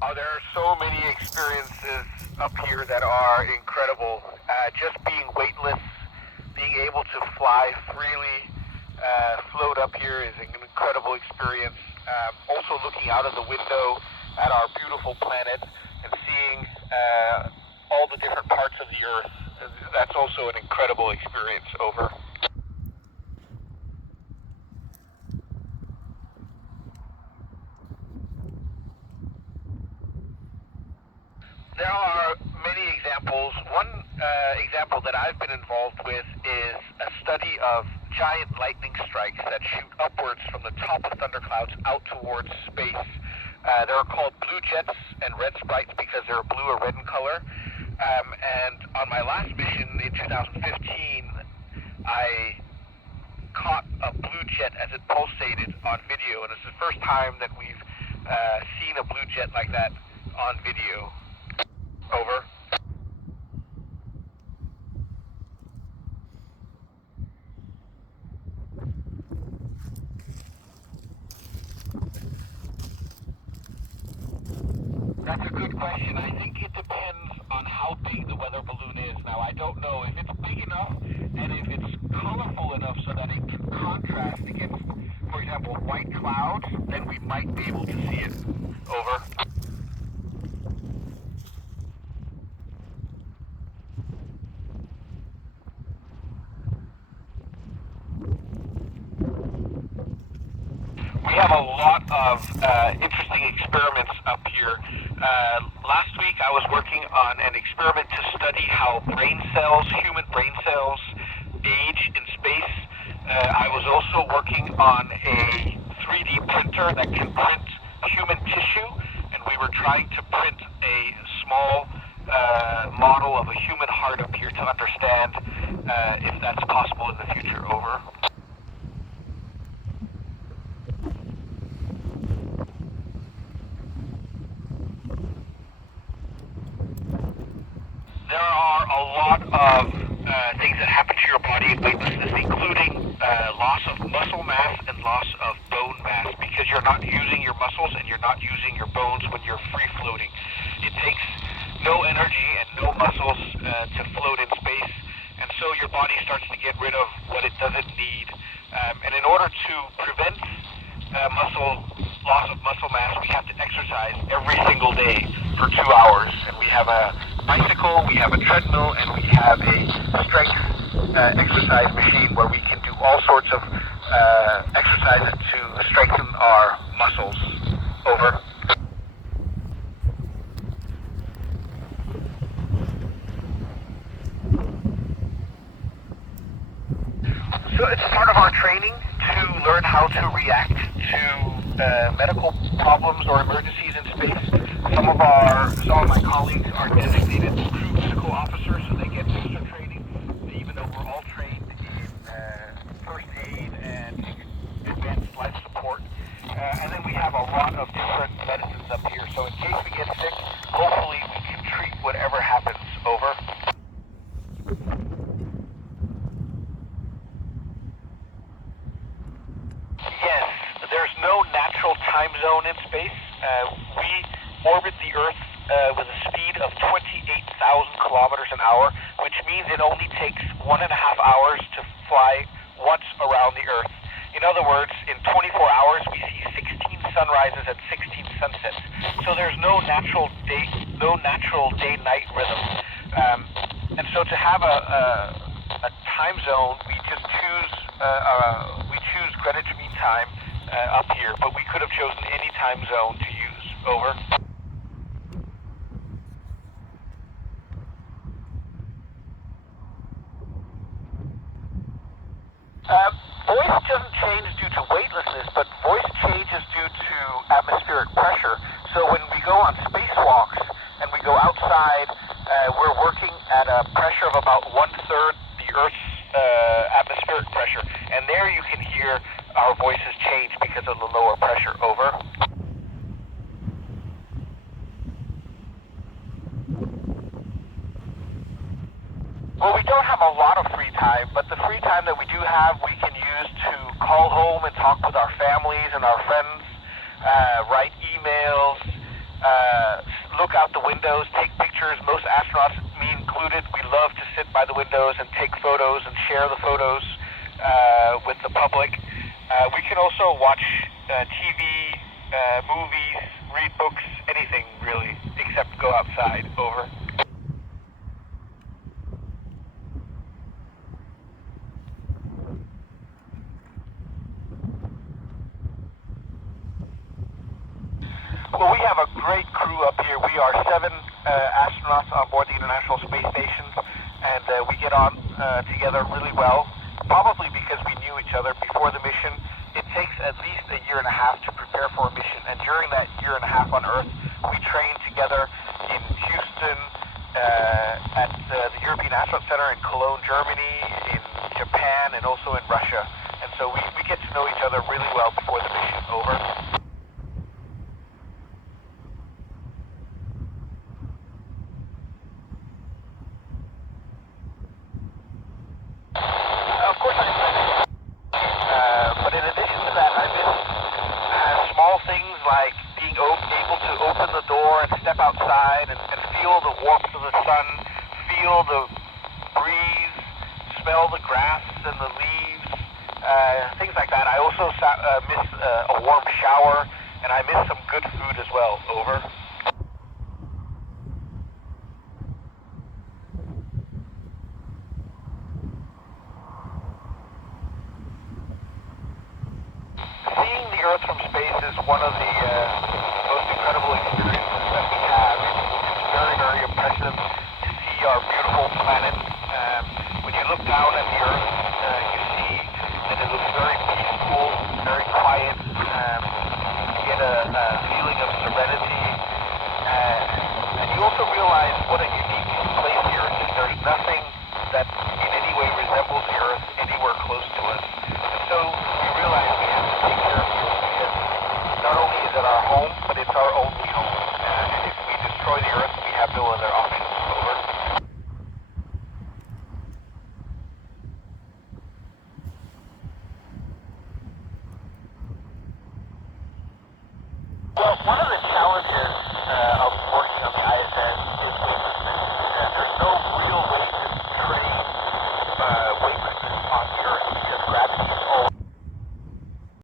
There are so many experiences up here that are incredible. Just being weightless, being able to fly freely, float up here is an incredible experience. Also looking out of the window at our beautiful planet and seeing all the different parts of the Earth, that's also an incredible experience. Over. There are many examples. One example that I've been involved with is a study of giant lightning strikes that shoot upwards from the top of thunderclouds out towards space. They're called blue jets and red sprites because they're blue or red in color. And on my last mission in 2015, I caught a blue jet as it pulsated on video, and it's the first time that we've seen a blue jet like that on video. Over. That's a good question. I think it depends on how big the weather balloon is. Now, I don't know if it's big enough and if it's colorful enough so that it can contrast against, for example, white clouds, then we might be able to see it. Over. We have a lot of interesting experiments up here. Last week I was working on an experiment to study how human brain cells, age in space. I was also working on a 3D printer that can print human tissue, and we were trying to print a small model of a human heart up here to understand if that's possible in the future. Over. There are a lot of things that happen to your body in weightlessness, including loss of muscle mass and loss of bone mass, because you're not using your muscles and you're not using your bones when you're free floating. It takes no energy and no muscles to float in space, and so your body starts to get rid of what it doesn't need. And in order to prevent loss of muscle mass, we have to exercise every single day for 2 hours. And we have a bicycle, we have a treadmill, and we have a strength exercise machine where we can do all sorts of exercises to strengthen our muscles. Over. So it's part of our training to learn how to react to medical problems or emergencies in space. Some of my colleagues are designated crew medical officers, so they get extra training, even though we're all trained in first aid and advanced life support. And then we have a lot of different medicines up here, so in case we get sick, hopefully we can treat whatever happens. Over. Yes, there's no natural time zone in space. We orbit the Earth with a speed of 28,000 kilometers an hour, which means it only takes 1.5 hours to fly once around the Earth. In other words, in 24 hours, we see 16 sunrises and 16 sunsets. So there's no natural day-night rhythm. And so to have a time zone, we just choose Greenwich Mean Time up here, but we could have chosen any time zone to use. Over. Voice doesn't change due to weightlessness, but voice changes due to atmospheric pressure. So when we go on spacewalks and we go outside, we're working at a pressure of about 1/3 the Earth's atmospheric pressure. And there you can hear our voices change because of the lower pressure. Over. Well, we don't have a lot of free time, but the free time that we do have, we can use to call home and talk with our families and our friends, write emails, look out the windows, take pictures. Most astronauts, me included, we love to sit by the windows and take photos and share the photos with the public. We can also watch TV, movies, read books, anything really, except go outside. Over. Well, we have a great crew up here. We are 7 astronauts on board the International Space Station, and we get on together really well, probably because we knew each other before the mission. It takes at least a year and a half to prepare for a mission, and during that year and a half on Earth, we trained together in Houston, at the European Astronaut Center in Cologne, Germany, in Japan, and also in Russia. And so we get to know each other really well before the mission. Over. Of course I miss it. But in addition to that, I miss small things like being able to open the door and step outside and feel the warmth of the sun, feel the breeze, smell the grass and the leaves, things like that. I also miss a warm shower, and I miss some good food as well. Over. Seeing the Earth from space is one of the